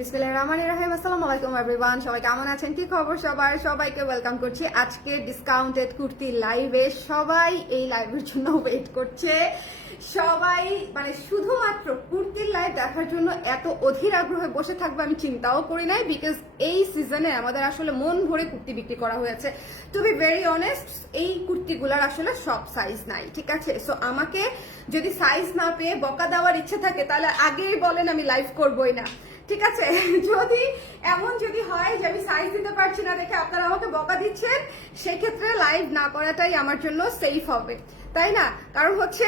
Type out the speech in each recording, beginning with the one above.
বিসমিল্লাহির রহমানির রহিম। আসসালামু আলাইকুম এভরিওয়ান, সবাই কেমন আছেন? কি খবর সবার? সবাইকে ওয়েলকাম করছি আজকে ডিসকাউন্টেড কুর্তি লাইভে। সবাই এই লাইভের জন্য ওয়েট করছে, সবাই মানে শুধুমাত্র কুর্তির লাইভ দেখার জন্য এত অধীর আগ্রহে বসে থাকবে আমি চিন্তাও করি নাই, বিকজ এই সিজনে আমাদের আসলে মন ভরে কুর্তি বিক্রি করা হয়েছে। টু বি ভেরি অনেস্ট, এই কুর্তিগুলার আসলে সব সাইজ নাই, ঠিক আছে? সো আমাকে যদি সাইজ না পেয়ে বকা দেওয়ার ইচ্ছে থাকে তাহলে আগেই বলেন, আমি লাইভ করবোই না, ঠিক আছে? যদি হয় যে আমি সাইজ দিতে পারছি না দেখে আপনারা আমাকে বকা দিচ্ছেন, সেক্ষেত্রে লাইভ না করাটাই আমার জন্য সেফ হবে, তাই না? কারণ হচ্ছে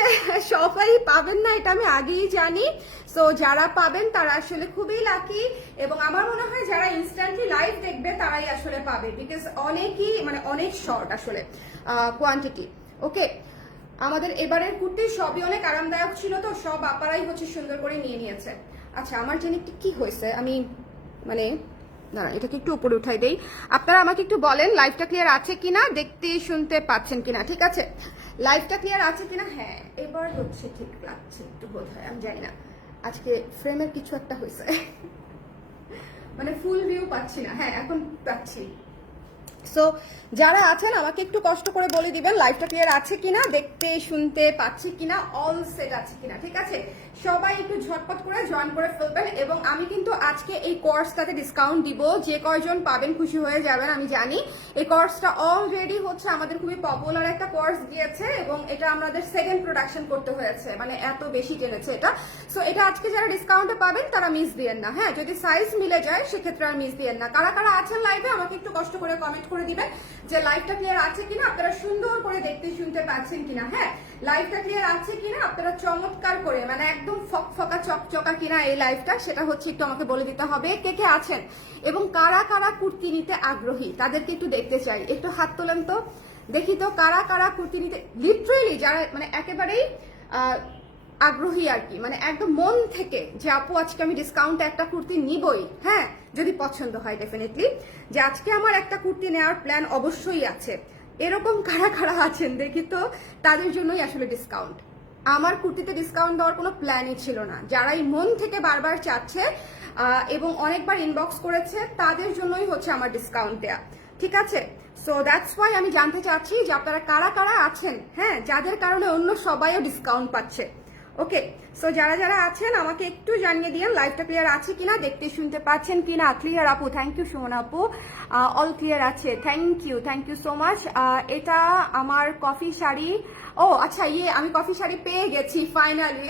সবাই পাবেন না, এটা আমি আগেই জানি। সো যারা পাবেন তারা আসলে খুবই লাকি, এবং আমার মনে হয় যারা ইনস্ট্যান্টলি লাইভ দেখবে তারাই আসলে পাবে, বিকজ অনেকই মানে অনেক শর্ট আসলে কোয়ান্টিটি। ওকে, আমাদের এবারের কুর্তি সবই অনেক আরামদায়ক ছিল, তো সব আপারাই হচ্ছে সুন্দর করে নিয়ে নিয়েছে। আচ্ছা, আমার জন্য একটু কি হয়েছে, আমি মানে না এটাকে একটু উপরে উঠাই দেই। আপনারা আমাকে একটু বলেন লাইভটা ক্লিয়ার আছে কিনা, দেখতে শুনতে পাচ্ছেন কিনা, ঠিক আছে? লাইভটা ক্লিয়ার আছে কিনা? হ্যাঁ, এবার হচ্ছে ঠিক লাগছে একটু বোধ হয়, আমি জানি না আজকে ফ্রেমের কিছু একটা হয়েছে মানে ফুল ভিউ পাচ্ছি না। হ্যাঁ, এখন পাচ্ছি। সো যারা আছেন আমাকে একটু কষ্ট করে বলে দিবেন লাইভটা ক্লিয়ার আছে কিনা, দেখতে শুনতে পাচ্ছি কিনা, অল সেট আছে কিনা, ঠিক আছে? সবাই একটু ঝটপট করে জয়েন করে ফেলবেন। এবং আমি কিন্তু আজকে এই কোর্সটাতে ডিসকাউন্ট দিব, যে কয়জন পাবেন খুশি হয়ে যাবেন। আমি জানি এই কোর্সটা অলরেডি হচ্ছে আমাদের খুবই পপুলার একটা কোর্স গিয়েছে, এবং এটা আমাদের সেকেন্ড প্রোডাকশন করতে হয়েছে, মানে এত বেশি টেনেছে এটা। সো এটা আজকে যারা ডিসকাউন্টে পাবেন তারা মিস দিয়েন না, হ্যাঁ? যদি সাইজ মিলে যায় সেক্ষেত্রে আর মিস দিয়েন না। কারা কারা আছেন লাইভে আমাকে একটু কষ্ট করে কমেন্ট করে দিবেন যে লাইভটা ক্লিয়ার আছে কিনা, আপনারা সুন্দর করে দেখতে শুনতে পাচ্ছেন কিনা। হ্যাঁ, লাইভটা ক্লিয়ার আছে কিনা, আপনারা চমৎকার করে মানে একদম ফকফকা চকচকা কিনা এই লাইভটা, সেটা হচ্ছে একটু আমাকে বলে দিতে হবে। কে কে আছেন এবং কারা কারা কুর্তি নিতে আগ্রহী তাদেরকে একটু দেখতে চাই, একটু হাত তোলেন তো দেখি তো কারা কারা কুর্তি নিতে লিটারেলি যারা মানে একেবারেই আগ্রহী আর কি, মানে একদম মন থেকে যে আপু আজকে আমি ডিসকাউন্টে একটা কুর্তি নিবই। হ্যাঁ, যদি পছন্দ হয় ডেফিনেটলি যে আজকে আমার একটা কুর্তি নেওয়ার প্ল্যান অবশ্যই আছে, এরকম কারা কারা আছেন দেখি তো, তাদের জন্যই আসলে ডিসকাউন্ট। আমার কুর্তিতে ডিসকাউন্ট দেওয়ার কোনো প্ল্যানই ছিল না। যারাই মন থেকে বারবার চাচ্ছে এবং অনেকবার ইনবক্স করেছে তাদের জন্যই হচ্ছে আমার ডিসকাউন্ট দেয়া, ঠিক আছে? সো দ্যাটস ওয়াই আমি জানতে চাচ্ছি যে আপনারা কারা কারা আছেন, হ্যাঁ, যাদের কারণে অন্য সবাইও ডিসকাউন্ট পাচ্ছে। ওকে, সো যারা যারা আছেন আমাকে একটু জানিয়ে দিন লাইভটা ক্লিয়ার আছে কিনা, দেখতে শুনতে পাচ্ছেন কিনা। ক্লিয়ার আপু, থ্যাংক ইউ সুমন আপু, অল ক্লিয়ার আছে, থ্যাংক ইউ সো মাচ। এটা আমার কফি শাড়ি। ও আচ্ছা, আমি কফি শাড়ি পেয়ে গেছি ফাইনালি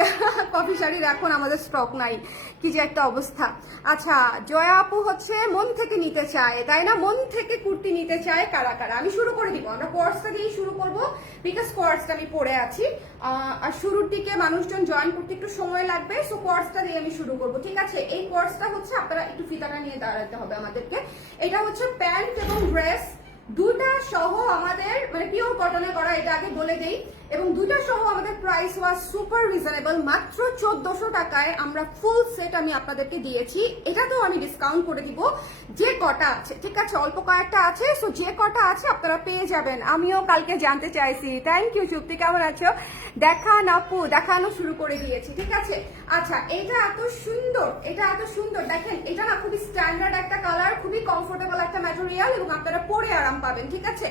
কফি শাড়ির এখন আমাদের স্টক নাই, কি যে একটা অবস্থা। আচ্ছা, জয়া আপু হচ্ছে মন থেকে নিতে চায়, তাই না? মন থেকে কুর্তি নিতে চায় কারা কারা, আমি শুরু করে দিব। আমরা কোর্সটা দিয়েই শুরু করব, বিকজ কোর্সটা আমি পড়ে আছি, আর শুরুর দিকে মানুষজন জয়েন করতে একটু সময় লাগবে। সো কোর্সটা দিয়ে আমি শুরু করব, ঠিক আছে? এই কোর্সটা হচ্ছে আপনারা একটু ফিতাটা নিয়ে দাঁড়াতে হবে আমাদেরকে। এটা হচ্ছে প্যান্ট এবং ড্রেস দুটা সহ আমাদের মানে পিওর কটনে করা, এটা আগে বলে দেই। এবং দুটা সহ আমাদের প্রাইস ওয়াজ সুপার রিজনেবল, মাত্র 1400 টাকায় আমরা ফুল সেট আমি আপনাদেরকে দিয়েছি। এটাতেও আমি ডিসকাউন্ট করে দিব যে কটা আছে, ঠিক আছে? অল্প কয়েকটা আছে, সো যে কটা আছে আপনারা পেয়ে যাবেন। আমিও কালকে জানতে চাইছি, থ্যাংক ইউ চুপ্তি, কেমন আছো? দেখান আপু, দেখানো শুরু করে দিয়েছি, ঠিক আছে? আচ্ছা, এটা এত সুন্দর, এটা এত সুন্দর, দেখেন এটা না খুবই স্ট্যান্ডার্ড একটা কালার, খুবই কমফোর্টেবল একটা ম্যাটেরিয়াল, এবং আপনারা পরে আরাম পাবেন, ঠিক আছে?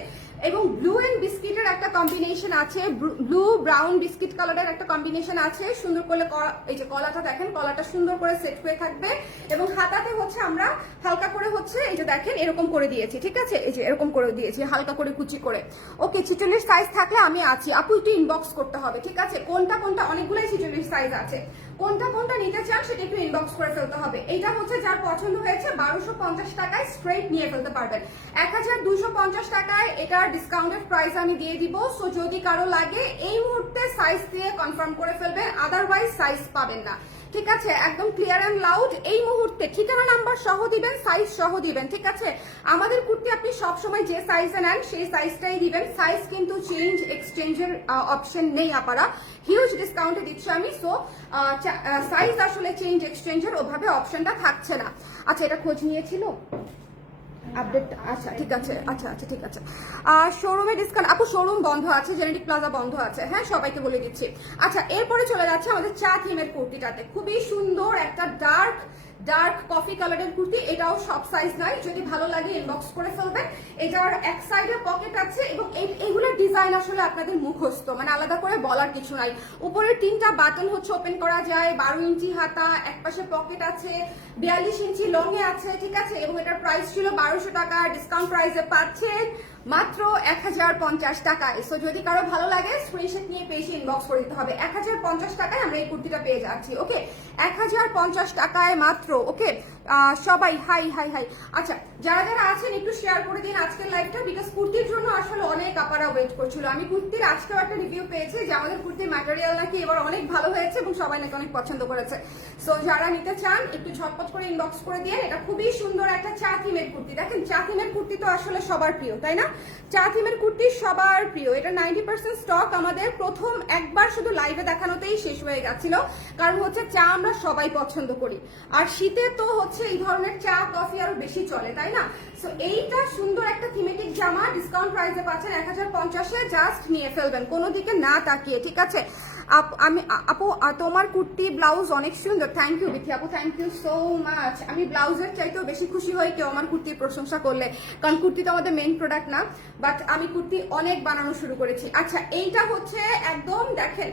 এবং ব্লু এন্ড বিস্কিটের একটা কম্বিনেশন আছে, ব্লু ব্রাউন বিস্কিট কালারের একটা কম্বিনেশন আছে। সুন্দর করে এই যে কলাটা দেখেন, কলাটা সুন্দর করে সেট হয়ে থাকবে, এবং হাতাতে হচ্ছে আমরা হালকা করে হচ্ছে এই যে দেখেন এরকম করে দিয়েছি, ঠিক আছে? এই যে এরকম করে দিয়েছি হালকা করে কুচি করে। ওকে, 46 সাইজ থাকলে আমি আছি আপু, একটু ইনবক্স করতে হবে, ঠিক আছে? কোনটা কোনটা, অনেকগুলোই 46 সাইজ আছে, কোনটা কোনটা নিতে চান সেটা একটু ইনবক্স করে ফেলতে হবে। এটা হচ্ছে যার পছন্দ হয়েছে 1250 টাকায় স্ট্রেট নিয়ে ফেলতে পারবেন। 1250 টাকায় এটার ডিসকাউন্টেড প্রাইস আমি দিয়ে দিব। সো যদি কারো লাগে এই মুহূর্তে সাইজ দিয়ে কনফার্ম করে ফেলবেন, আদারওয়াইজ সাইজ পাবেন না, ঠিক আছে? একদম ক্লিয়ার এন্ড লাউড এই মুহূর্তে ঠিকানা নাম্বার সহ দিবেন, সাইজ সহ দিবেন, ঠিক আছে? আমাদের কুর্তি আপনি সবসময় যে সাইজে নেন সেই সাইজটাই দিবেন, সাইজ কিন্তু চেঞ্জ এক্সচেঞ্জের অপশন নেই আপারা, হিউজ ডিসকাউন্টে দিচ্ছি আমি। সো সাইজ আসলে চেঞ্জ এক্সচেঞ্জের ওভাবে অপশনটা থাকছে না। আচ্ছা, এটা খোঁজ নিয়েছিল আপডেট, আচ্ছা ঠিক আছে, আচ্ছা আচ্ছা ঠিক আছে। শোরুমে ডিসকাউন্ট আপু, শোরুম বন্ধ আছে, জেনেটিক প্লাজা বন্ধ আছে, হ্যাঁ সবাইকে বলে দিচ্ছি। আচ্ছা, এরপরে চলে যাচ্ছে আমাদের চা থিমের কুর্তিটাতে, খুবই সুন্দর একটা ডার্ক ডার্ক কফি কালারের কুর্তি, এটাও সব সাইজ নাই, যদি ভালো লাগে ইনবক্স করে ফেলবেন। এটার এক সাইডে পকেট আছে এবং এইগুলোর ডিজাইন আসলে আপনাদের মুখস্থ, মানে আলাদা করে বলার কিছু নাই। উপরের 3টা বাটন হচ্ছে ওপেন করা যায়, 12 ইঞ্চি হাতা, একপাশে পকেট আছে, 42 ইঞ্চি লংয়ে আছে, ঠিক আছে। এবং এটার প্রাইস ছিল 1200 টাকা, ডিসকাউন্ট প্রাইসে পাচ্ছেন মাত্র 1050 টাকায়। সো যদি কারো ভালো লাগে স্ক্রিনশট নিয়ে পেজে ইনবক্স করে দিতে হবে। 1050 টাকায় আমরা এই কুর্তিটা পেয়ে যাচ্ছি। ওকে, 1050 টাকায় মাত্র। ওকে, সবাই হাই হাই হাই। আচ্ছা, যারা যারা আছেন একটু শেয়ার করে দিন আজকের লাইভটা, বিকজ কুর্তির জন্য আসলে অনেক আপারা ওয়েট করছিল। আমি কুর্তির আজকেও একটা রিভিউ পেয়েছি যে আমাদের কুর্তির ম্যাটেরিয়াল নাকি এবার অনেক ভালো হয়েছে এবং সবাই নাকি অনেক পছন্দ করেছে। সো যারা নিতে চান একটু ঝটপট করে ইনবক্স করে দিয়ে। এটা খুবই সুন্দর একটা চা থিমের কুর্তি। দেখেন চা থিমের কুর্তি তো আসলে সবার প্রিয়, তাই না? চা থিমের কুর্তি সবার প্রিয়। এটা 90% স্টক আমাদের প্রথম একবার শুধু লাইভে দেখানোতেই শেষ হয়ে গেছিল, কারণ হচ্ছে চা আমরা সবাই পছন্দ করি, আর শীতে তো হচ্ছে এই ধরনের চা কফি আরো বেশি চলে, তাই না? সো এইটা সুন্দর একটা থিমেটিক জামা ডিসকাউন্ট প্রাইসে পাচ্ছেন 1050-এ। জাস্ট নিয়ে ফেলবেন কোনো দিকে না তাকিয়ে, ঠিক আছে? আপু তোমার কুর্তি ব্লাউজ অনেক সুন্দর। থ্যাংক ইউ বিথি আপু, থ্যাংক ইউ সো মাচ। আমি ব্লাউজের চাইতেও বেশি খুশি হই কেউ আমার কুর্তির প্রশংসা করলে, কারণ কুর্তি তো আমাদের মেইন প্রোডাক্ট না, বাট আমি কুর্তি অনেক বানানো শুরু করেছি। আচ্ছা, এইটা হচ্ছে একদম দেখেন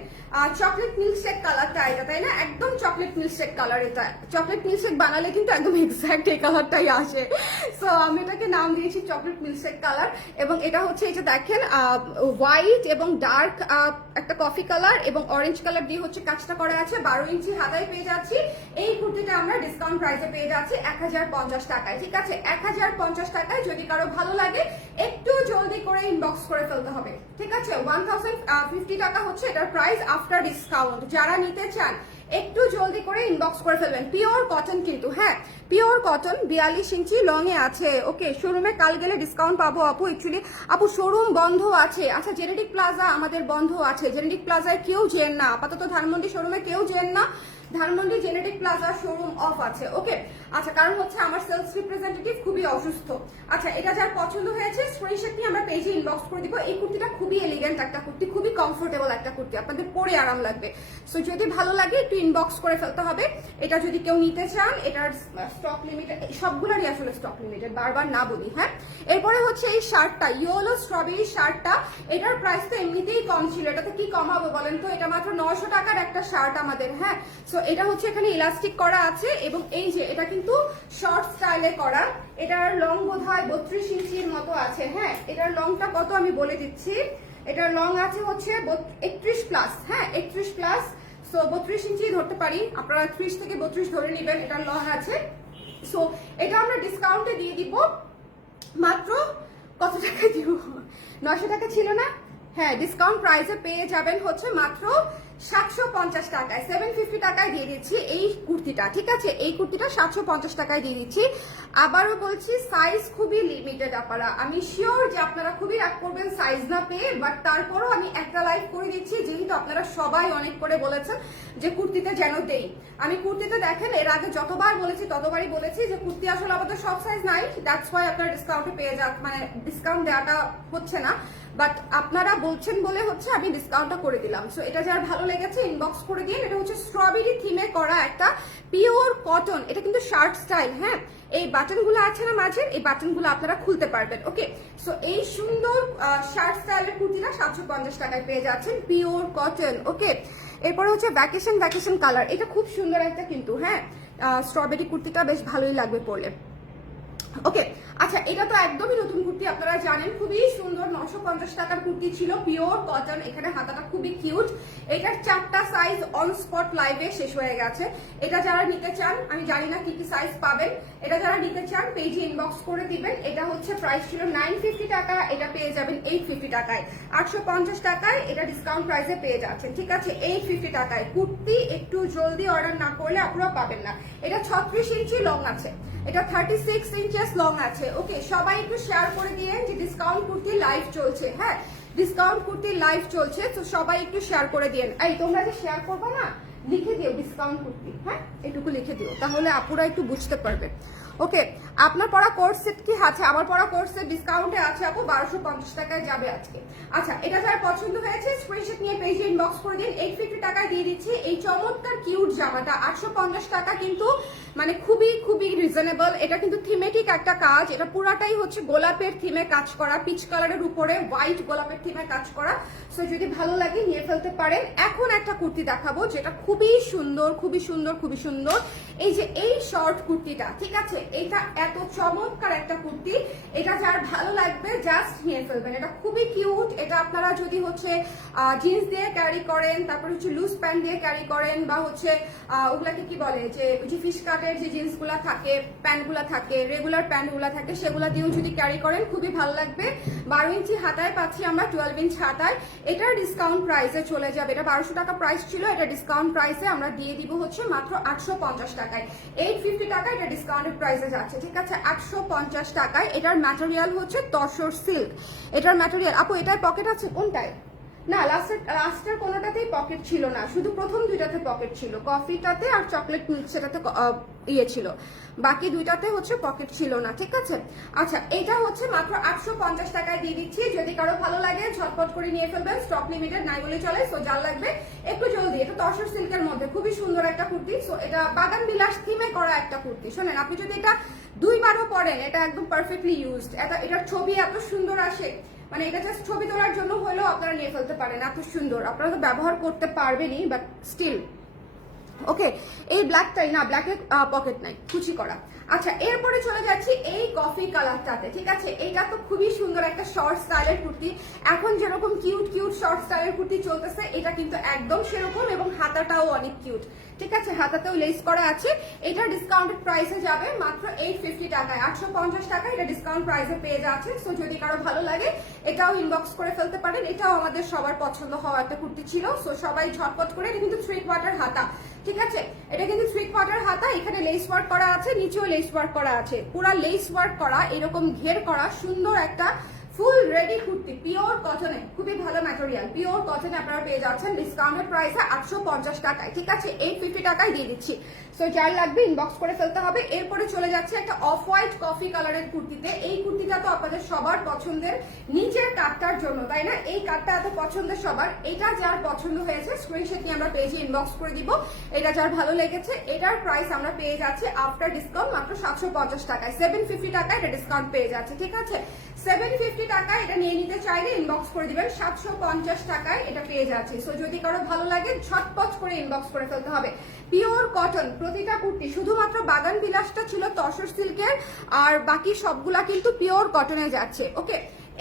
চকলেট মিল্কশেক কালারটা, এটা তাই না? একদম চকলেট মিল্কশেক কালার। এটা চকলেট মিল্কশেক বানালে কিন্তু একদম এক্স্যাক্ট এই কালারটাই আসে। সো আমি এটাকে নাম দিয়েছি চকলেট মিল্কশেক কালার। এবং এটা হচ্ছে এই যে দেখেন হোয়াইট এবং ডার্ক একটা কফি কালার এবং অরেঞ্জ কালার দিয়ে হচ্ছে কাজটা করা আছে। 12 ইঞ্চি হাতায় পেয়ে যাচ্ছি। এই কুর্তিটা আমরা ডিসকাউন্ট প্রাইসে পেয়ে যাচ্ছি 1050 টাকায়, ঠিক আছে? 1050 টাকায়। যদি কারো ভালো লাগে একটু জলদি করে ইনবক্স করে ফেলতে হবে, ঠিক আছে? 1050 টাকা হচ্ছে এটার প্রাইস আফটার ডিসকাউন্ট। যারা নিতে চান একটু জলদি করে ইনবক্স করে ফেলবেন। পিওর কটন কিন্তু, হ্যাঁ পিওর কটন, 42 ইঞ্চি লং এ আছে। ওকে, শোরুমে কাল গেলে ডিসকাউন্ট পাবো আপু। অ্যাকচুয়ালি আপু শোরুম বন্ধ আছে। আচ্ছা, জেনেটিক প্লাজা আমাদের বন্ধ আছে। জেনেটিক প্লাজায় কেউ যেন না, আপাতত ধানমন্ডি শোরুমে কেউ যেন না। Dhanmondi genetic plaza showroom of আছে। ওকে, আচ্ছা, কারণ হচ্ছে আমার সেলস রিপ্রেজেন্টেটিভ খুবই অসুস্থ। আচ্ছা, এটা যার পছন্দ হয়েছে স্ক্রিনশট নিয়ে আমরা পেজে ইনবক্স করে দিব। এই কুর্তিটা খুবই এলিগেন্ট একটা কুর্তি, খুবই কমফোর্টেবল একটা কুর্তি, আপনাদের পরে আরাম লাগবে। সো যদি ভালো লাগে একটু ইনবক্স করে ফেলতে হবে। এটা যদি কেউ নিতে চান, এটার স্টক লিমিটেড, সবগুলোরই আসলে স্টক লিমিটেড, বারবার না বলি, হ্যাঁ। এরপরে হচ্ছে এই শার্টটা, ইয়েলো স্ট্রবেরি শার্টটা, এটার প্রাইস তো এমনিতেই কম ছিল, এটাতে কি কম হবে বলেন তো? এটা মাত্র 900 টাকার একটা শার্ট আমাদের, হ্যাঁ। সো এটা হচ্ছে এখানে ইলাস্টিক করা আছে এবং এই যে এটা কিন্তু শর্ট স্টাইলে করা। এটার লং বোধহয় 32 ইঞ্চির মতো আছে, হ্যাঁ। এটার লংটা কত আমি বলে দিচ্ছি। এটার লং আছে হচ্ছে 31 প্লাস, হ্যাঁ 31 প্লাস। সো 32 ইঞ্চি ধরতে পারি, আপনারা 30 থেকে 32 ধরে নেবেন। এটার লং আছে। সো এটা আমরা ডিসকাউন্টে দিয়ে দিব মাত্র কত টাকা দিব? 900 টাকা ছিল না? হ্যাঁ, ডিসকাউন্ট প্রাইসে পেয়ে যাবেন হচ্ছে মাত্র 750 টাকায়, 750 টাকায় দিয়ে দিচ্ছি এই কুর্তিটা, ঠিক আছে? এই কুর্তিটা 750 টাকায় দিয়ে দিচ্ছি। আবারও বলছি সাইজ খুবই লিমিটেড আপনারা, আমি শিওর যে আপনারা খুবই রাগ করবেন সাইজ না পেয়ে, বাট তারপরও আমি একটা লাইভ করে দিচ্ছি, যেহেতু আপনারা সবাই অনেক করে বলেছেন যে কুর্তিতে যেন দেই। আমি কুর্তিতে দেখেন এর আগে যতবার বলেছি ততবারই বলেছি যে কুর্তি আসলে আমাদের সব সাইজ নাই, দ্যাটস ওয়াই আপনারা ডিসকাউন্টে পেয়ে যান, মানে ডিসকাউন্ট দেওয়াটা হচ্ছে না, বাট আপনারা বলছেন বলে হচ্ছে আমি ডিসকাউন্টটা করে দিলাম। সো এটা যার ভালো লেগেছে ইনবক্স করে দিন। এটা হচ্ছে স্ট্রবেরি থিমে করা একটা পিওর কটন, এটা কিন্তু শার্ট স্টাইল, হ্যাঁ। এই বাটনগুলো আছে না মাঝের, এই বাটনগুলো আপনারা খুলতে পারবেন। ওকে, সো এই সুন্দর শার্ট স্টাইলের কুর্তিটা 750 টাকায় পেয়ে যাচ্ছেন, পিওর কটন। ওকে, এরপরে হচ্ছে ভ্যাকেশন কালার, এটা খুব সুন্দর একটা কিন্তু, হ্যাঁ। স্ট্রবেরি কুর্তিটা বেশ ভালোই লাগবে পরলে। ওকে, আচ্ছা, এটা তো একদমই নতুন কুর্তি, আপনারা জানেন, খুবই সুন্দর 950 টাকার কুর্তি ছিল, পিওর কটন। এখানে হাতাটা খুবই কিউট। এটার 4টা সাইজ অন স্পট লাইভে শেষ হয়ে গেছে। এটা যারা নিতে চান, আমি জানি না কি কি সাইজ পাবেন, এটা যারা নিতে চান পেজে ইনবক্স করে দিবেন। এটা হচ্ছে প্রাইস ছিল 950 টাকা, এটা পেয়ে যাবেন 850 টাকায়। 850 টাকায় এটা ডিসকাউন্ট প্রাইসে পেয়ে যাচ্ছেন, ঠিক আছে? 850 টাকায় কুর্তি একটু জলদি অর্ডার না করলে আপনারা পাবেন না। এটা 36 ইঞ্চি লং আছে, এটা 36 ইঞ্চেস লং আছে। ওকে, সবাই একটু শেয়ার করে দিয়ে যে ডিসকাউন্ট কুর্তি লাইভ চলছে, হ্যাঁ ডিসকাউন্ট কুর্তি লাইভ চলছে, তো সবাই একটু শেয়ার করে দিন। এই তোমরা যে শেয়ার করবে না, লিখে দিও ডিসকাউন্ট কুর্তি, হ্যাঁ এটুকু লিখে দিও, তাহলে আপুরা একটু বুঝতে পারবে। ওকে, আপনার পড়া কোর্স সেট কি আছে? আমার পড়া কোর্স সেট ডিসকাউন্টে আছে আপু, 1250 টাকায় যাবে আজকে। আচ্ছা, এটা যার পছন্দ হয়েছে স্ক্রিনশট নিয়ে পেজে ইনবক্স করে দিন। 850 টাকায় দিয়ে দিচ্ছি এই চমৎকার কিউট জামাটা। 850 টাকা কিন্তু মানে খুবই খুবই রিজনেবল। এটা কিন্তু থিমেটিক একটা কাজ, এটা পুরাটাই হচ্ছে গোলাপের থিমে কাজ করা, পিচ কালারের উপরে হোয়াইট গোলাপের থিমে কাজ করা। সো যদি ভালো লাগে নিয়ে ফেলতে পারেন। এখন একটা কুর্তি দেখাবো যেটা খুবই সুন্দর, খুবই সুন্দর, খুবই সুন্দর। এই যে এই শর্ট কুর্তিটা, ঠিক আছে, এটা এত চমৎকার একটা কুর্তি, এটা যার ভালো লাগবে জাস্ট নিয়ে ফেলবেন। এটা খুবই কিউট। এটা আপনারা যদি হচ্ছে জিন্স দিয়ে ক্যারি করেন, তারপর হচ্ছে লুজ প্যান্ট দিয়ে ক্যারি করেন, বা হচ্ছে ওগুলাকে কি বলে যে ফিশ কাটের যে জিন্স গুলা থাকে, প্যান্ট গুলা থাকে, রেগুলার প্যান্ট গুলা থাকে, সেগুলা দিয়েও যদি ক্যারি করেন খুবই ভালো লাগবে। 12 ইঞ্চি হাতায় পাচ্ছি আমরা, 12 ইঞ্চ হাতায়। এটার ডিসকাউন্ট প্রাইসে চলে যাবে। এটা 1200 টাকা প্রাইস ছিল, এটা ডিসকাউন্ট প্রাইসে আমরা দিয়ে দিব হচ্ছে মাত্র 850 টাকায়। 850 টাকা এটা ডিসকাউন্টেড প্রাইসে যাচ্ছে, ঠিক আছে, 850 টাকায়। এটার ম্যাটেরিয়াল হচ্ছে তসর সিল্ক। এটার ম্যাটেরিয়াল আপু, এটার পকেট আছে কোনটায়? না, লাস্টের কোনোটাতেই পকেট ছিল না, শুধু প্রথম দুইটাতে পকেট ছিল, কফিটাতে আর চকলেট মিল্ক সেটাতে ইয়ে ছিল, বাকি দুইটাতে হচ্ছে পকেট ছিল না, ঠিক আছে। আচ্ছা, এটা হচ্ছে মাত্র 850 টাকায় দিয়ে দিচ্ছি। যদি কারো ভালো লাগে ঝটপট করে নিয়ে ফেলবেন, স্টক লিমিটেড নাই বলে চলে। সো যার লাগবে একটু জলদি। এটা তসর সিল্কের মধ্যে খুবই সুন্দর একটা কুর্তি। সো এটা বাগান বিলাস থিমে করা একটা কুর্তি। শোনেন, আপনি যদি এটা দুইবারও পরেন, এটা একদম পারফেক্টলি ইউজড। এটার ছবি এত সুন্দর আসে, মানে এটা জাস্ট ছবি তোলার জন্য হলেও আপনারা নিয়ে ফেলতে পারেন, এত সুন্দর। আপনারা তো ব্যবহার করতে পারবেনই, বাট স্টিল ওকে। এই ব্ল্যাকটাই না, ব্ল্যাকের পকেট নাই, কুচি করা। আচ্ছা, এরপরে চলে যাচ্ছি এই কফি কালারটাতে, ঠিক আছে। এইটা তো খুবই সুন্দর একটা শর্ট স্টাইলের কুর্তি। এখন যেরকম কিউট কিউট শর্ট স্টাইলের কুর্তি চলতেছে, এটা কিন্তু একদম সেরকম, এবং হাতাটাও অনেক কিউট, ঠিক আছে, হাতাতেও লেস করা আছে। এটা ডিসকাউন্টেড প্রাইসে যাবে মাত্র 850 টাকায়। 850 টাকায় এটা ডিসকাউন্ট প্রাইসে পেয়ে যাচ্ছে। সো যদি কারো ভালো লাগে এটাও ইনবক্স করে ফেলতে পারেন। এটাও আমাদের সবার পছন্দ হওয়া একটা কুর্তি ছিল। সো সবাই ঝটপট করে, এটা কিন্তু 3 কোয়ার্টার হাতা, ঠিক আছে, এটা কিন্তু 3 কোয়ার্টার হাতা। এখানে লেস ওয়ার্ক করা আছে, নিচেও লেস ওয়ার্ক করা আছে, পুরা লেস ওয়ার্ক করা, এরকম ঘের করা সুন্দর একটা ফুল রেডি কুর্তি, পিওর কটনে, খুবই ভালো ম্যাটেরিয়াল, পিওর কটনে আপনারা পেয়ে যাচ্ছেন ডিসকাউন্টেড প্রাইসে 850 টাকায়, ঠিক আছে, 850 টাকায় দিয়ে দিচ্ছি। সো যার লাগবে ইনবক্স করে ফেলতে হবে। এরপরে চলে যাচ্ছে একটা অফ হোয়াইট কফি কালারের কুর্তিতে। এই কুর্তিটা তো আপনাদের সবার পছন্দের, নিচের কাটটার জন্য, তাই না? এই কাটটা এত পছন্দের সবার। এটা যার পছন্দ হয়েছে স্ক্রিনশট নিয়ে আমরা পেজে ইনবক্স করে দিব। এটা যার ভালো লেগেছে, এটার প্রাইস আমরা পেয়ে যাচ্ছি আফটার ডিসকাউন্ট মাত্র 750 টাকায়। 750 টাকায় এটা ডিসকাউন্ট পেয়ে যাচ্ছে, ঠিক আছে। 750 টাকায় এটা নিয়ে নিতে চাইলে ইনবক্স করে দিবেন, 750 টাকায় এটা পেয়ে যাচ্ছে। সো যদি কারো ভালো লাগে ঝটপট করে ইনবক্স করে ফেলতে হবে। পিওর কটন প্রতিটা কুর্তি, শুধুমাত্র বাগান বিলাসটা ছিল তসর সিল্কের, আর বাকি সবগুলা কিন্তু পিওর কটনে যাচ্ছে। ওকে,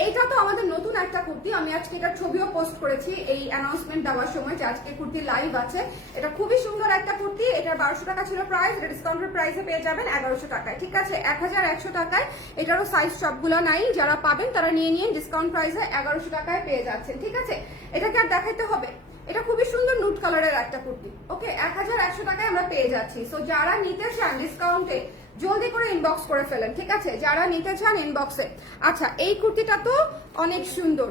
এইটা তো আমাদের নতুন একটা কুর্তি। আমি আজকে এটার ছবিও পোস্ট করেছি এই অ্যানাউন্সমেন্ট দেওয়ার সময় যে আজকে কুর্তি লাইভ আছে। এটা খুবই সুন্দর একটা কুর্তি। এটার 1200 টাকা ছিল প্রাইস, এটা ডিসকাউন্টেড প্রাইসে পেয়ে যাবেন 1100 টাকায়, ঠিক আছে, 1100 টাকায়। এটারও সাইজ সবগুলো নাই, যারা পাবেন তারা নিয়ে নিন, ডিসকাউন্ট প্রাইসে 1100 টাকায় পেয়ে যাচ্ছেন, ঠিক আছে। এটাকে আর দেখাইতে হবে, এটা খুবই সুন্দর নুট কালারের একটা কুর্তি। ওকে, 1100 টাকায় আমরা পেয়ে যাচ্ছি। সো যারা নিতে চান ডিসকাউন্টে জলদি করে ইনবক্স করে ফেলেন, ঠিক আছে, যারা নিতে চান ইনবক্সে। আচ্ছা, এই কুর্তিটা তো অনেক সুন্দর,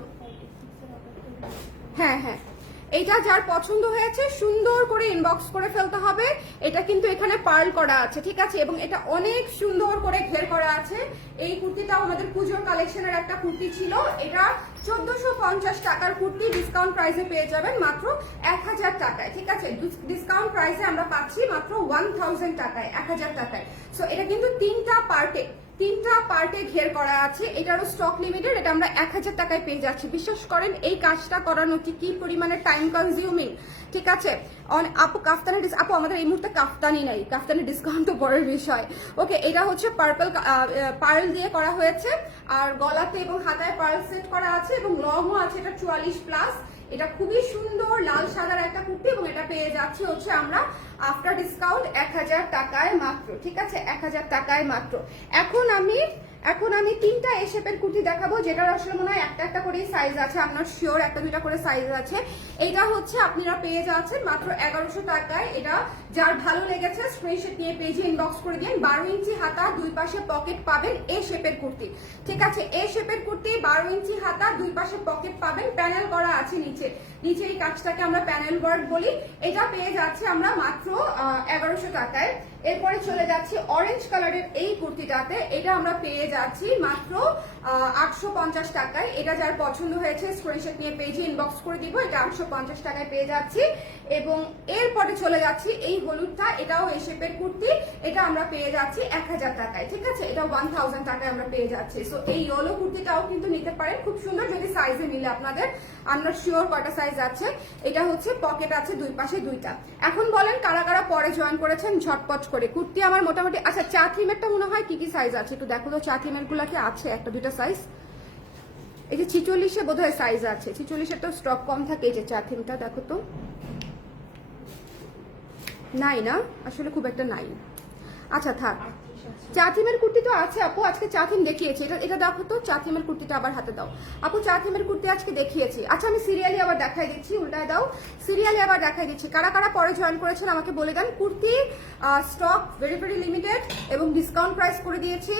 হ্যাঁ হ্যাঁ, এইটা যার পছন্দ হয়েছে সুন্দর করে ইনবক্স করে ফেলতে হবে। এটা কিন্তু এখানে পার্ল করা আছে, ঠিক আছে, এবং এটা অনেক সুন্দর করে ঘের করা আছে। এই কুর্তিটাও আমাদের পুজোর কালেকশনের একটা কুর্তি ছিল। এটা 1450 টাকার কুর্তি, ডিসকাউন্ট প্রাইসে পেয়ে যাবেন মাত্র 1000 টাকায়, ঠিক আছে। ডিসকাউন্ট প্রাইসে আমরা পাচ্ছি মাত্র 1000 টাকায়, 1000 টাকায়। সো এটা কিন্তু তিনটা পার্টে ঘের করা আছে। এটারও স্টক লিমিটেড, এটা আমরা 1000 টাকায় পেয়ে যাচ্ছি। বিশ্বাস করেন এই কাজটা করানো কি পরিমাণে টাইম কনজিউমিং, ঠিক আছে। আপু কাফতানের আপু আমাদের এই মুহূর্তে কাফতানি নাই, কাফতানের ডিসকাউন্ট তো বড় বিষয়। ওকে, এটা হচ্ছে পার্ল দিয়ে করা হয়েছে, আর গলাতে এবং হাতায় পার্ল সেট করা আছে, এবং লংও আছে, এটা 44+। এটা খুবই সুন্দর লাল সাদার একটা কুর্তি, এবং এটা পেয়ে যাচ্ছি হচ্ছে আমরা আফটার ডিসকাউন্ট 1000 টাকায় মাত্র, ঠিক আছে, 1000 টাকায় মাত্র। এখন আমি তিনটা এই শেপের কুর্তি দেখাবো, যেটার আসলে মনে হয় একটা একটা করেই সাইজ আছে, আপনার শিওর একটা দুইটা করে সাইজ আছে। এটা হচ্ছে আপনারা পেয়ে যাচ্ছেন মাত্র 1100 টাকায়। এটা যার ভালো লেগেছে স্ক্রিনশট নিয়ে পেজে ইনবক্স করে দিন। 12 ইঞ্চি হাতা, দুই পাশে পকেট পাবেন, এই শেপের কুর্তি, ঠিক আছে, এই শেপের কুর্তি, 12 ইঞ্চি হাতা, দুই পাশে পকেট পাবেন, প্যানেল করা আছে নিচে। নিচে এই কাজটাকে আমরা প্যানেল ওয়ার্ক বলি। এটা পেয়ে যাচ্ছে আমরা মাত্র 1100 টাকায়। এরপরে চলে যাচ্ছি অরেঞ্জ কালারের এই কুর্তিটাতে, এটা আমরা পেয়ে যাচ্ছি মাত্র 850 টাকায়। এটা যার পছন্দ হয়েছে স্ক্রিনশট নিয়ে পেজে ইনবক্স করে দিব, এটা 850 টাকায় পেয়ে যাচ্ছি। এবং এরপরে চলে যাচ্ছি এই হলুদটা, এটাও এই শেপের কুর্তি, এটা আমরা পেয়ে যাচ্ছি 1000 টাকায়, ঠিক আছে, এটা 1000 টাকায় আমরা পেয়ে যাচ্ছি। সো এই ইয়েলো কুর্তিটাও কিন্তু নিতে পারেন, খুব সুন্দর, যদি সাইজে মিলে আপনাদের। আমরা শিওর কটা সাইজ আছে। এটা হচ্ছে পকেট আছে দুই পাশে দুইটা। এখন বলেন কারা কারা পরে জয়েন করেছেন ঝটপট করে। কুর্তি আমার মোটামুটি, আচ্ছা চা থিমেরটা মনে হয় কি সাইজ আছে একটু দেখো তো, চা থিমের গুলা কি আছে একটা দুইটা সাইজ? এই যে 46-এ বোধহয় সাইজ আছে, 46-এর তো স্টক কম থাকে। এই যে চা থিমটা দেখো তো, নাই না আসলে, খুব একটা নাই। আচ্ছা থাক, চা থিমের কুর্তি তো আছে আপু, আজকে চা থিম দেখিয়েছি। এটা দেখো তো, চা থিমের কুর্তিটা আবার হাতে দাও আপু, চা থিমের কুর্তি আজকে দেখিয়েছি। আচ্ছা আমি সিরিয়ালি আবার দেখাই দিচ্ছি, উল্টায় দাও, সিরিয়ালি আবার দেখাই দিচ্ছি। কারা কারা পরে জয়েন করেছেন আমাকে বলে দেন। Kurti stock very very limited এবং ডিসকাউন্ট প্রাইস করে দিয়েছি।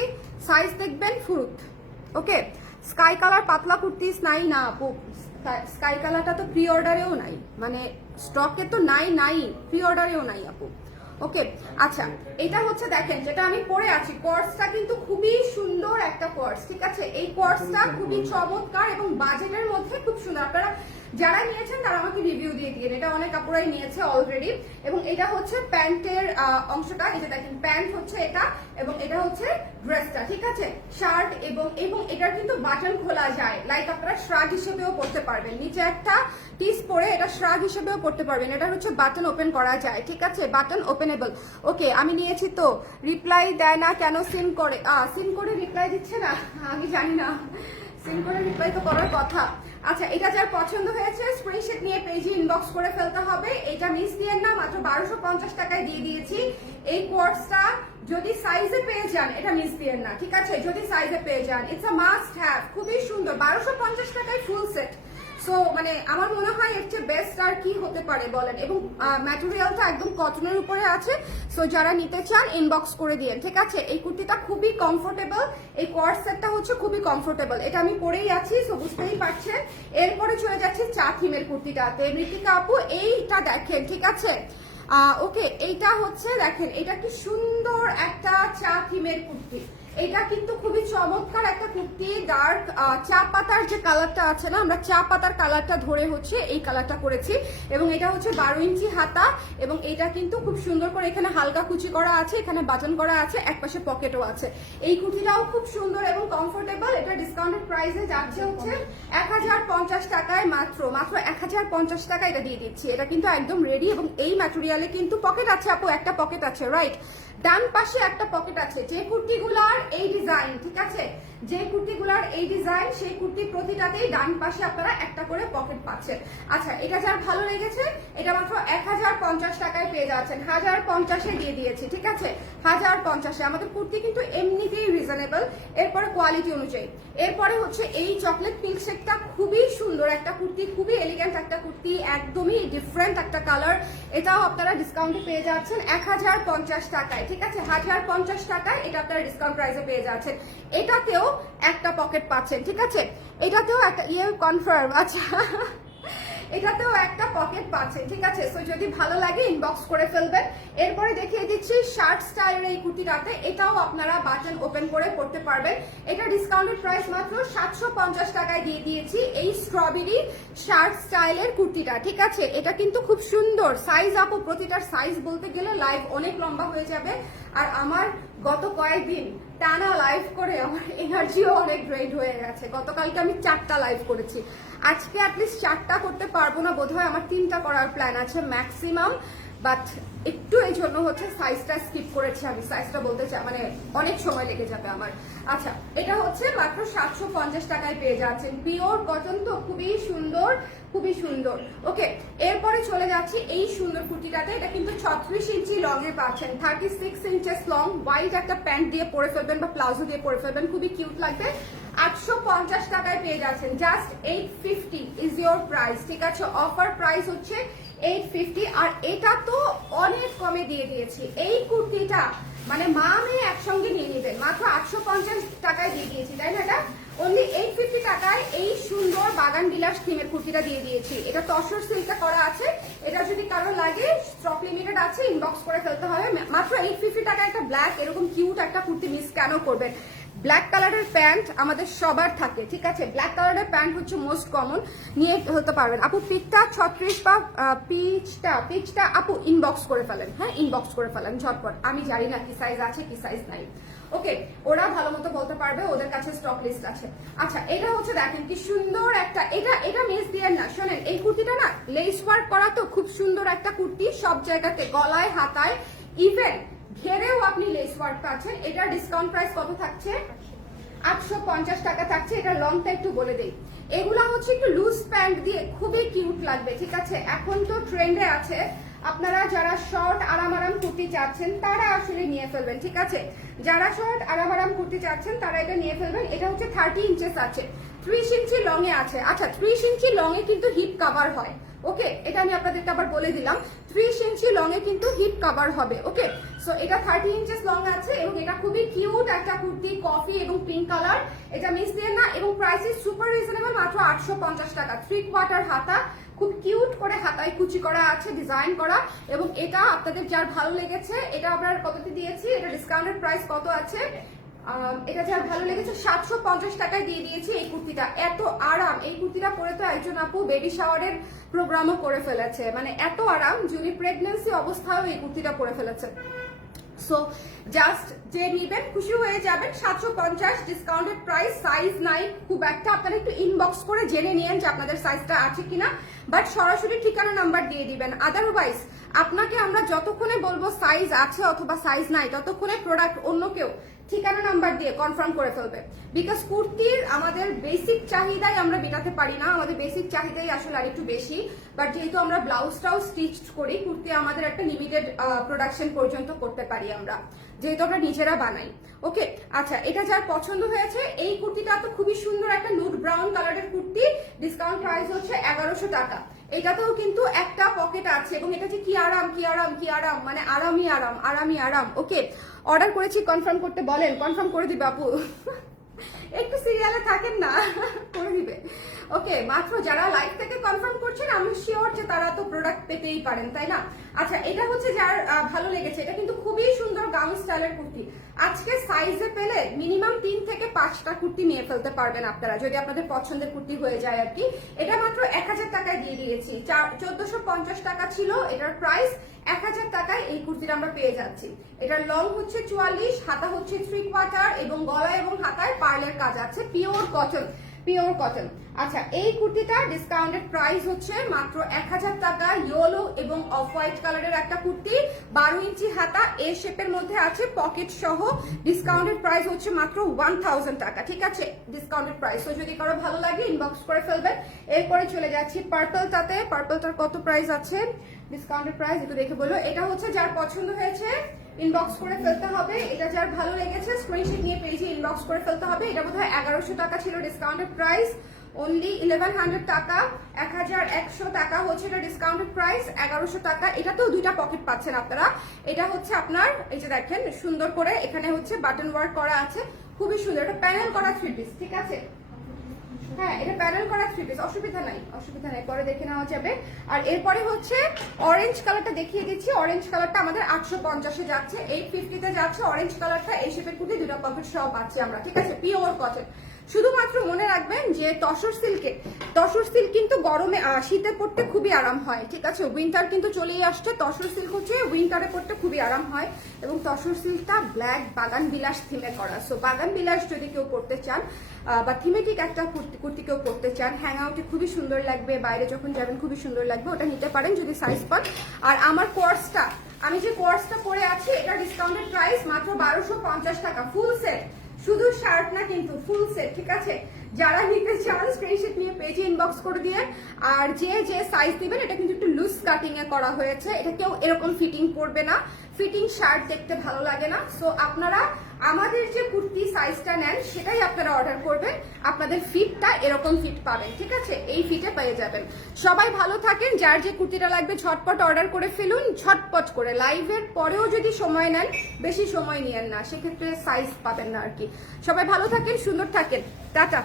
সাইজ দেখবেন ফ্রুট, ওকে। স্কাই কালার পাতলা কুর্তি নাই না আপু, স্কাই কালারটা তো প্রি অর্ডারেও নাই, মানে স্টকে তো নাই, প্রি অর্ডারেও নাই আপু, ওকে। আচ্ছা এটা হচ্ছে দেখেন যেটা আমি পরে আছি, কোর্সটা কিন্তু খুবই সুন্দর একটা কোর্স, ঠিক আছে। এই কোর্সটা খুবই চমৎকার এবং বাজেটের মধ্যে খুব সুন্দর। আপনারা যারা নিয়েছেন তারা আমাকে রিভিউ দিয়ে দিন, এটা অনেক কাপড়াই নিয়েছে অলরেডি। এবং এটা হচ্ছে প্যান্টের অংশটা, এই যে দেখেন প্যান্ট হচ্ছে এটা, এবং এটা হচ্ছে ড্রেসটা, ঠিক আছে, শার্ট। এবং এটার কিন্তু বাটন খোলা যায়, লাইক আপনারা শ্রাগ হিসেবেও পড়তে পারবেন, নিচে একটা পিস পরে এটা শ্রাগ হিসেবেও পড়তে পারবেন। এটা হচ্ছে বাটন ওপেন করা যায়, ঠিক আছে, বাটন ওপেনেবল, ওকে। আমি নিয়েছি তো, রিপ্লাই দেয় না কেন? সিন করে রিপ্লাই দিচ্ছে না, আমি জানি না, সিন করে রিপ্লাই তো করার কথা। আচ্ছা এটা যার পছন্দ হয়েছে স্ক্রিনশট নিয়ে পেজে ইনবক্স করে ফেলতে হবে। এটা মিস দিয়েন না, মাত্র 1250 টাকায় দিয়ে দিয়েছি। এই কোর্সটা যদি সাইজে পেয়ে যান, এটা মিস দিয়েন না, ঠিক আছে, যদি সাইজে পেয়ে যান, ইটস আ মাস্ট হ্যাভ, খুবই সুন্দর। 1250 টাকায় ফুল সেট, সো মানে আমার মনে হয় এর চেয়ে বেস্ট আর কি হতে পারে বলেন। এবং ম্যাটেরিয়ালটা একদম কটনের উপরে আছে, সো যারা নিতে চান ইনবক্স করে দিয়েন, ঠিক আছে। এই কুর্তিটা খুবই কমফোর্টেবল, এই কোয়ার্ড সেটটা হচ্ছে খুবই কমফোর্টেবল, এটা আমি পরেই আছি, সো বুঝতেই পারছেন। এরপরে চলে যাচ্ছি চা থিমের কুর্তিটাতে। মৃত্তিকা আপু এইটা দেখেন, ঠিক আছে, ওকে। এইটা হচ্ছে দেখেন, এটা কি সুন্দর একটা চা থিমের কুর্তি, এটা কিন্তু খুবই চমৎকার একটা কুর্তি। ডার্ক চা পাতার যে কালারটা আছে না, আমরা চা পাতার কালারটা ধরে হচ্ছে এই কালারটা করেছি। এবং এটা হচ্ছে 12 ইঞ্চি হাতা, এবং এটা কিন্তু খুব সুন্দর করে এখানে হালকা কুচি করা আছে, এখানে বাটন করা আছে, একপাশে পকেটও আছে। এই কুর্তিটাও খুব সুন্দর এবং কমফোর্টেবল। এটা ডিসকাউন্টেড প্রাইসে যাচ্ছে হচ্ছে 1050 টাকায়, মাত্র 1050 টাকা এটা দিয়ে দিচ্ছি। এটা কিন্তু একদম রেডি, এবং এই ম্যাটেরিয়ালে কিন্তু পকেট আছে আপু, একটা পকেট আছে, রাইট, ডান পাশে একটা পকেট আছে। যে কুর্তিগুলার এই ডিজাইন, ঠিক আছে, যে কুর্তিগুলার এই ডিজাইন, সেই কুর্তি প্রতিটাতেই ডান পাশে আপনারা একটা করে পকেট পাচ্ছেন। আচ্ছা এটা যার ভালো লেগেছে, এটা মাত্র 1050 টাকায় পেয়ে যাচ্ছেন, 1050-এ দিয়ে দিয়েছি, ঠিক আছে, 1050-এ। আমাদের কুর্তি কিন্তু এমনিতেই রিজনেবল, এরপরে কোয়ালিটি অনুযায়ী। এরপরে হচ্ছে এই চকলেট মিল্ক শেকটা, খুবই সুন্দর একটা কুর্তি, খুবই এলিগেন্ট একটা কুর্তি, একদমই ডিফারেন্ট একটা কালার। এটাও আপনারা ডিসকাউন্টে পেয়ে যাচ্ছেন 1050 টাকায়, ঠিক আছে, 1050 টাকায় এটা আপনারা ডিসকাউন্ট প্রাইসে পেয়ে যাচ্ছেন। এটাতেও একটা পকেট পাচ্ছেন, ঠিক আছে, এটাতেও একটা কনফার্ম, আচ্ছা এটাতেও একটা পকেট পাচ্ছেন, ঠিক আছে। সো যদি ভালো লাগে ইনবক্স করে ফেলবেন। এরপরে দেখিয়ে দিচ্ছি শার্ট স্টাইলের এই কুর্তিটাতে, এটাও আপনারা বাটন ওপেন করে পড়তে পারবেন। এটা ডিসকাউন্টেড প্রাইস মাত্র 750 টাকায় দিয়ে দিয়েছি, এই স্ট্রবেরি শার্ট স্টাইলের কুর্তিটা, ঠিক আছে। এটা কিন্তু খুব সুন্দর সাইজ আপু, প্রতিটার সাইজ বলতে গেলে লাইভ অনেক লম্বা হয়ে যাবে। আর আমার গত কয়েকদিন টানা লাইভ করে আমার এনার্জিও অনেক ড্রেইন হয়ে গেছে। গতকালকে আমি 4টা লাইভ করেছি, আজকে অ্যাটলিস্ট 4টা করতে পারবো না বোধহয়, আমার 3টা করার প্ল্যান আছে ম্যাক্সিমাম, বাট একটু এই জন্য হচ্ছে সাইজটা স্কিপ করেছি আমি, সাইজটা বলতে চাই মানে অনেক সময় লেগে যাবে আমার। আচ্ছা এটা হচ্ছে মাত্র 750 টাকায় পেয়ে যাচ্ছেন, পিওর কটন তো, খুবই সুন্দর, খুবই সুন্দর, ওকে। এরপরে চলে যাচ্ছি এই সুন্দর কুর্তিটাতে, এটা কিন্তু 36 ইঞ্চি লং এ পাচ্ছেন, 36 ইঞ্চেস লং, হোয়াইট একটা প্যান্ট দিয়ে পরে ফেলবেন বা প্লাজো দিয়ে পরে ফেলবেন, খুবই কিউট লাগবে। 850 টাকায় পেয়ে যাচ্ছেন, জাস্ট 850 ইজ ইয়োর প্রাইস, ঠিক আছে, অফার প্রাইস হচ্ছে 850। আর এটা তো অনেক কমে দিয়ে দিয়েছি, এই কুর্তিটা মানে মা মেয়ে একসঙ্গে নিয়ে নেবেন, মাত্র 850 টাকায় দিয়ে দিয়েছি, তাই না, এটা অনলি 850 টাকায় এই সুন্দর বাগান বিলাস থিমের কুর্তিটা দিয়ে দিয়েছি। এটা তসর সিল্কটা করা আছে। এটা যদি কারো লাগে স্টক লিমিটেড আছে, ইনবক্স করে ফেলতে হবে। মাত্র 850 টাকায় একটা ব্ল্যাক এরকম কিউট একটা কুর্তি মিস কেন করবেন? ব্ল্যাক কালারের প্যান্ট আমাদের সবার থাকে, ঠিক আছে? ব্ল্যাক কালারের প্যান্ট হচ্ছে মোস্ট কমন, নিয়ে হতে পারবেন। আপু পিকটা 36 বা পিচটা আপু ইনবক্স করে ফেলেন, হ্যাঁ ইনবক্স করে ফেলেন ঝটপট। আমি জানি না কি সাইজ আছে কি সাইজ নাই, ওকে ওরা ভালো মতো বলতে পারবে, ওদের কাছে স্টক লিস্ট আছে। আচ্ছা এটা হচ্ছে দেখেন কি সুন্দর একটা, এটা মিস দিয়ে না, শোনেন এই কুর্তিটা না লেস ওয়ার্ক করা, তো খুব সুন্দর একটা কুর্তি, সব জায়গাতে গলায় হাতায় ইভেন ঘেরেও আপনি লেস ওয়ার্ক পাচ্ছেন। এটা ডিসকাউন্ট প্রাইস কত থাকছে? 850 টাকা থাকছে। এটা লংটা একটু বলে দেই, এগুলা হচ্ছে একটু লুজ প্যান্ট দিয়ে খুবই কিউট লাগবে, ঠিক আছে? এখন তো ট্রেন্ডে আছে, আপনারা যারা শর্ট আরাম কুর্তি চাচ্ছেন তারা আসলে নিয়ে ফেলবেন, ঠিক আছে? যারা শর্ট আরাম কুর্তি চাচ্ছেন তারা এটা নিয়ে ফেলবেন। এটা হচ্ছে 30 ইঞ্চেস আছে, 30 ইঞ্চি লং এ আছে। আচ্ছা 30 ইঞ্চি লং এ কিন্তু হিপ কভার হয়, ওকে এটা আমি আপনাদেরকে আবার বলে দিলাম, 30 ইঞ্চি লং এ কিন্তু হিপ কভার হবে, ওকে? সো এটা 30 ইঞ্চেস লং আছে এবং এটা খুবই কিউট একটা কুর্তি, কফি এবং পিঙ্ক কালার। এটা মিস দিয়ে না এবং প্রাইস ইজ সুপার রিজনেবল, মাত্র 850 টাকা। 3/4 হাতা, খুব কিউট করে হাতায় কুচি করা আছে, ডিজাইন করা। এবং এটা আপনাদের যার ভালো লেগেছে, এটা আমরা কততে দিয়েছি, এটা ডিসকাউন্টেড প্রাইস কত আছে, এটা যার ভালো লেগেছে 750 টাকায় দিয়ে দিয়েছি এই কুর্তিটা। এত আরাম, এই কুর্তিটা পরে তো একজন আপু বেবি শাওয়ারের প্রোগ্রামও করে ফেলেছে, মানে এত আরাম, যিনি প্রেগন্যান্সি অবস্থায়ও এই কুর্তিটা পরে ফেলেছে। সো জাস্ট যে নিবেন খুশি হয়ে যাবেন। 750 ডিসকাউন্টেড প্রাইস, সাইজ নাই খুব একটা, আপনারা একটু ইনবক্স করে জেনে নিয়েন যে আপনাদের সাইজটা আছে কিনা, বাট সরাসরি ঠিকানা নাম্বার দিয়ে দিবেন। আদারওয়াইজ আপনাকে আমরা যতক্ষণে বলবো সাইজ আছে অথবা সাইজ নাই, ততক্ষণে প্রোডাক্ট অন্য কেউ ঠিকানা নাম্বার দিয়ে কনফার্ম করে ফেলবে। বিকজ কুর্তির আমাদের বেসিক চাহিদাই আমরা মেটাতে পারি না, আমাদের বেসিক চাহিদাই আসলে আরেকটু বেশি, বাট যেহেতু আমরা ব্লাউজটাও স্টিচ করি, কুর্তি আমাদের একটা লিমিটেড প্রোডাকশন পর্যন্ত করতে পারি আমরা, যেহেতু আমরা নিজেরা বানাই, ওকে? আচ্ছা এটা যার পছন্দ হয়েছে, এই কুর্তিটা তো খুবই সুন্দর একটা নুড ব্রাউন কালারের কুর্তি, ডিসকাউন্ট প্রাইস হচ্ছে 1100 টাকা। এটাতেও কিন্তু একটা পকেট আছে এবং এটা যে কি আরাম কি আরাম কি আরাম, মানে আরামই আরাম, ওকে? অর্ডার করেছি, কনফার্ম করতে বলেন, কনফার্ম করে দিবে আপু। একটু সিরিয়ালে থাকেন না, করে দিবে, ওকে? মাত্র যারা লাইভ থেকে কনফার্ম করছেন আমি শিওর যে তারা তো প্রোডাক্ট পেতেই পারেন, তাই না? আচ্ছা এটা হচ্ছে যার ভালো লেগেছে, এটা কিন্তু খুবই সুন্দর গাউন স্টাইলের কুর্তি। আজকে সাইজে পেলে মিনিমাম 3 থেকে 5টা কুর্তি নিয়ে ফেলতে পারবেন আপনারা, যদি আপনাদের পছন্দের কুর্তি হয়ে যায় আর কি। এটা মাত্র 1000 টাকায় দিয়ে দিয়েছি, 1450 টাকা ছিল এটার প্রাইস, 1000 টাকায় এই কুর্তিটা আমরা পেয়ে যাচ্ছি। এটার লং হচ্ছে 44, হাতা হচ্ছে 3/4 এবং গলা এবং হাতায় পার্লের কাজ আছে, পিওর কটন। আচ্ছা এই কুর্তিটা ডিসকাউন্টেড প্রাইস হচ্ছে মাত্র 1000 টাকা। ইয়েলো এবং অফ হোয়াইট কালারের একটা কুর্তি, 12 ইঞ্চি হাতা, এ শেপের মধ্যে আছে, পকেট সহ। ডিসকাউন্টেড প্রাইস হচ্ছে মাত্র 1000 টাকা, ঠিক আছে? ডিসকাউন্টেড প্রাইস, তো যদি কারো ভালো লাগে ইনবক্স করে ফেলবেন। এরপরে চলে যাচ্ছি পার্পলটাতে। পার্পলটার কত প্রাইস আছে, ডিসকাউন্টেড প্রাইস একটু দেখে বলো। এটা হচ্ছে যার পছন্দ হয়েছে ইনবক্স করে ফেলতে হবে, এটা যার ভালো লেগেছে স্ক্রিনশট নিয়ে পেজে ইনবক্স করে ফেলতে হবে। এটা বোধহয় 1100 টাকা ছিল ডিসকাউন্টেড প্রাইস, অনলি 1100 টাকা, 1100 টাকা হচ্ছে এটা ডিসকাউন্টেড প্রাইস, 1100 টাকা। এটাতেও 2টা পকেট পাচ্ছেন আপনারা। এটা হচ্ছে আপনার এই যে দেখেন সুন্দর করে এখানে হচ্ছে বাটন ওয়ার্ক করা আছে, খুবই সুন্দর। এটা প্যানেল করা 3 পিস, ঠিক আছে? হ্যাঁ এটা প্যানেল করা 3 পিস, অসুবিধা নাই, পরে দেখে নেওয়া যাবে। আর এরপরে হচ্ছে অরেঞ্জ কালারটা দেখিয়ে দিচ্ছি। অরেঞ্জ কালারটা আমাদের 850 এ যাচ্ছে, 850 তে যাচ্ছে অরেঞ্জ কালারটা। এই শেপের কুর্তি 2টা পকেট সহ পাচ্ছি আমরা, ঠিক আছে? Pure cotton. শুধুমাত্র মনে রাখবেন যে তসর সিল্ক কিন্তু গরমে শীতে পড়তে খুবই আরাম হয়, ঠিক আছে? উইন্টার কিন্তু চলেই আসছে, তসর সিল্ক হচ্ছে উইন্টারে পড়তে খুবই আরাম হয়। এবং তসর সিল্কটা ব্ল্যাক বাগান বিলাস থিমে করা। সো বাগান বিলাস যদি কেউ পড়তে চান বা থিমেটিক একটা কুর্তি কেউ পড়তে চান, হ্যাং আউটে খুবই সুন্দর লাগবে, বাইরে যখন যাবেন খুবই সুন্দর লাগবে, ওটা নিতে পারেন যদি সাইজ পান। আর আমার কোর্সটা, আমি যে কোর্সটা পরে আছি, এটা ডিসকাউন্টেড প্রাইস মাত্র 1250 টাকা, ফুল সেট, শুধু শার্ট না কিন্তু ফুল সেট, ঠিক আছে? যারা নিতে চান স্ক্রিনশট নিয়ে পেজে ইনবক্স করে দিয়ে। আর যে সাইজ দিবেন, এটা কিন্তু একটু লুজ কাটিং এ করা হয়েছে, এটা কেউ এরকম ফিটিং পরবে না, ফিটিং শার্ট দেখতে ভালো লাগে না। সো আপনারা আমাদের যে কুর্তি সাইজটা নেন সেটাই আপনারা অর্ডার করবেন, আপনাদের ফিটটা এরকম ফিট পাবেন, ঠিক আছে? এই ফিটে পেয়ে যাবেন। সবাই ভালো থাকেন, যার যে কুর্তিটা লাগবে ঝটপট অর্ডার করে ফেলুন, ঝটপট করে। লাইভের পরেও যদি সময় নেন, বেশি সময় নিয়েন না, সেক্ষেত্রে সাইজ পাবেন না আর কি। সবাই ভালো থাকেন, সুন্দর থাকেন, টাটা।